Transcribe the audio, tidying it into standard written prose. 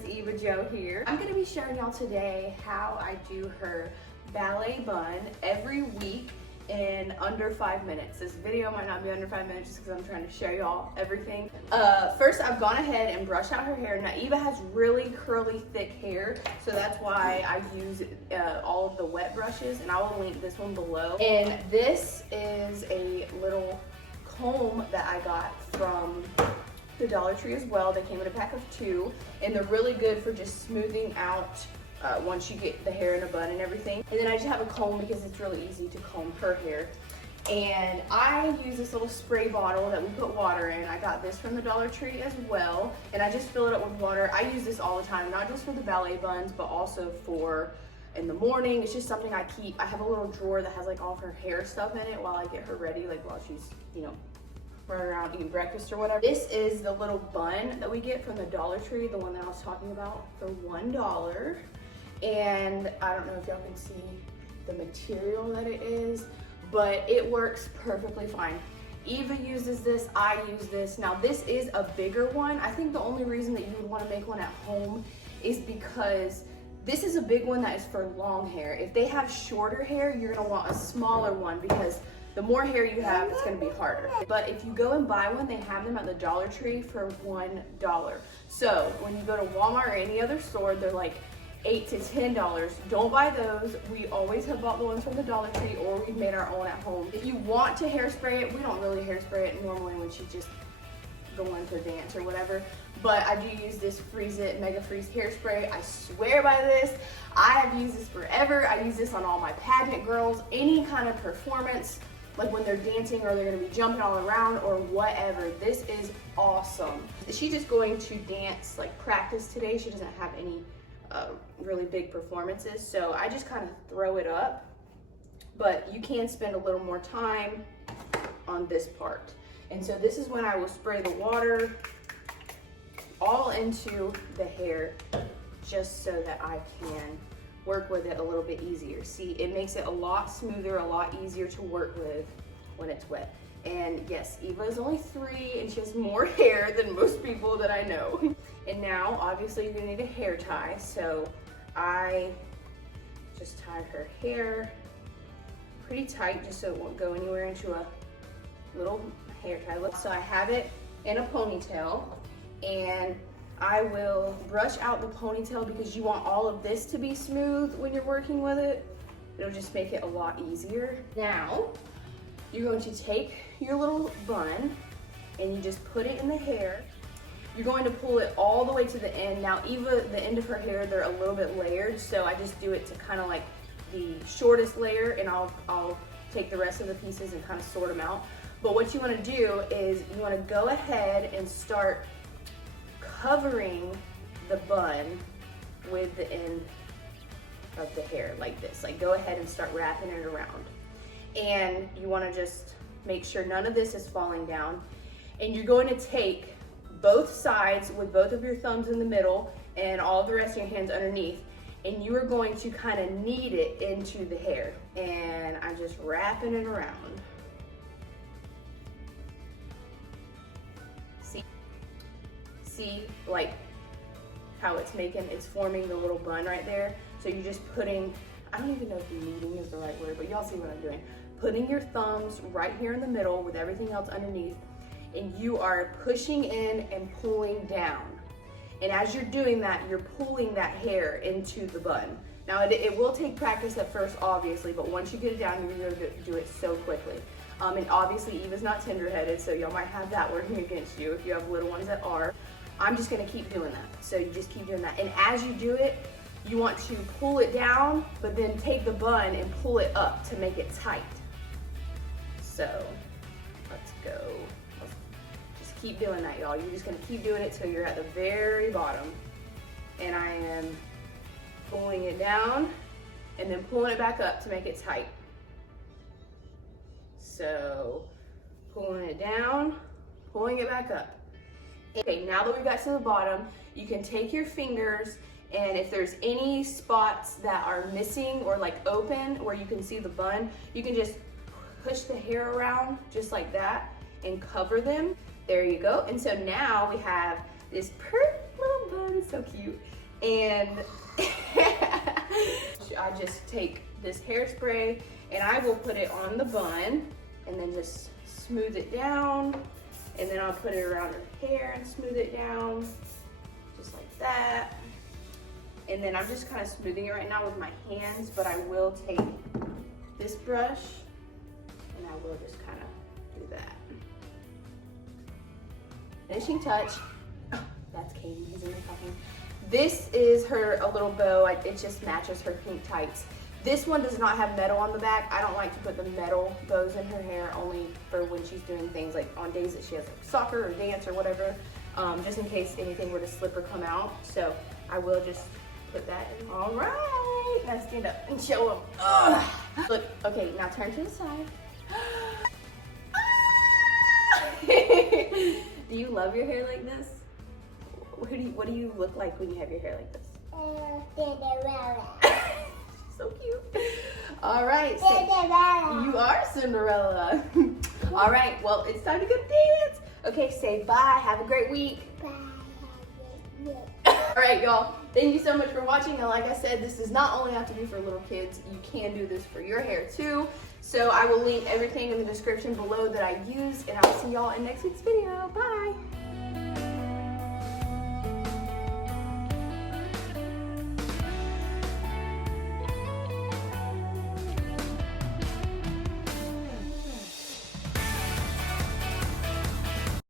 Miss Eva Jo here. I'm gonna be showing y'all today how I do her ballet bun every week in under 5 minutes. This video might not be under 5 minutes just because I'm trying to show y'all everything. First, I've gone ahead and brushed out her hair. Now, Eva has really curly, thick hair, so that's why I use all of the wet brushes, and I will link this one below. And this is a little comb that I got from the Dollar Tree as well. They came in a pack of 2, and they're really good for just smoothing out once you get the hair in a bun and everything. And then I just have a comb because it's really easy to comb her hair. And I use this little spray bottle that we put water in. I got this from the Dollar Tree as well, and I just fill it up with water. I use this all the time, not just for the ballet buns, but also for in the morning. It's just something I keep. I have a little drawer that has like all of her hair stuff in it while I get her ready, like while she's, you know, running around eating breakfast or whatever. This is the little bun that we get from the Dollar Tree, the one that I was talking about, for $1. And I don't know if y'all can see the material that it is, but it works perfectly fine. Eva uses this, I use this. Now this is a bigger one. I think the only reason that you would want to make one at home is because this is a big one that is for long hair. If they have shorter hair, you're gonna want a smaller one because the more hair you have, it's gonna be harder. But if you go and buy one, they have them at the Dollar Tree for $1. So when you go to Walmart or any other store, they're like $8 to $10. Don't buy those. We always have bought the ones from the Dollar Tree, or we've made our own at home. If you want to hairspray it, we don't really hairspray it normally when she's just going to dance or whatever. But I do use this Freeze It Mega Freeze hairspray. I swear by this. I have used this forever. I use this on all my pageant girls, any kind of performance, like when they're dancing or they're gonna be jumping all around or whatever. This is awesome. She's just going to dance, like practice today. She doesn't have any really big performances, so I just kind of throw it up, but you can spend a little more time on this part. And so this is when I will spray the water all into the hair just so that I can work with it a little bit easier. See, it makes it a lot smoother, a lot easier to work with when it's wet. And yes, Eva is only 3 and she has more hair than most people that I know. And now, obviously, you're gonna need a hair tie. So I just tie her hair pretty tight just so it won't go anywhere into a little hair tie. So I have it in a ponytail, and I will brush out the ponytail because you want all of this to be smooth when you're working with it. It'll just make it a lot easier. Now, you're going to take your little bun and you just put it in the hair. You're going to pull it all the way to the end. Now, Eva, the end of her hair, they're a little bit layered, so I just do it to kind of like the shortest layer, and I'll take the rest of the pieces and kind of sort them out. But what you want to do is you want to go ahead and start covering the bun with the end of the hair like this. Like, go ahead and start wrapping it around. And you want to just make sure none of this is falling down. And you're going to take both sides with both of your thumbs in the middle and all the rest of your hands underneath, and you are going to kind of knead it into the hair. And I'm just wrapping it around. See like how it's forming the little bun right there. So you're just putting, I don't even know if kneading is the right word, but y'all see what I'm doing. Putting your thumbs right here in the middle with everything else underneath, and you are pushing in and pulling down. And as you're doing that, you're pulling that hair into the bun. Now it will take practice at first, obviously, but once you get it down, you're gonna do it so quickly. And obviously Eva's not tender-headed, so y'all might have that working against you if you have little ones that are. I'm just gonna keep doing that. So you just keep doing that. And as you do it, you want to pull it down, but then take the bun and pull it up to make it tight. So let's go. Just keep doing that, y'all. You're just gonna keep doing it till you're at the very bottom. And I am pulling it down and then pulling it back up to make it tight. So pulling it down, pulling it back up. Okay, now that we've got to the bottom, you can take your fingers, and if there's any spots that are missing or like open where you can see the bun, you can just push the hair around just like that and cover them. There you go. And so now we have this pert little god, it's so cute. And I just take this hairspray and I will put it on the bun and then just smooth it down. And then I'll put it around her hair and smooth it down, just like that. And then I'm just kind of smoothing it right now with my hands, but I will take this brush and I will just kind of do that. Finishing touch. Oh, that's Katie, he's in there talking. This is her a little bow. It just matches her pink tights. This one does not have metal on the back. I don't like to put the metal bows in her hair, only for when she's doing things like on days that she has like soccer or dance or whatever, just in case anything were to slip or come out. So I will just put that in. All right, now stand up and show them. Ugh. Look, okay, now turn to the side. Do you love your hair like this? What do you look like when you have your hair like this? Cinderella. So cute. All right. Cinderella. You are Cinderella. All right, well, it's time to go dance. Okay, say bye. Have a great week. Bye. All right, y'all. Thank you so much for watching. And like I said, this does not only have to be for little kids. You can do this for your hair too. So I will link everything in the description below that I used, and I'll see y'all in next week's video. Bye.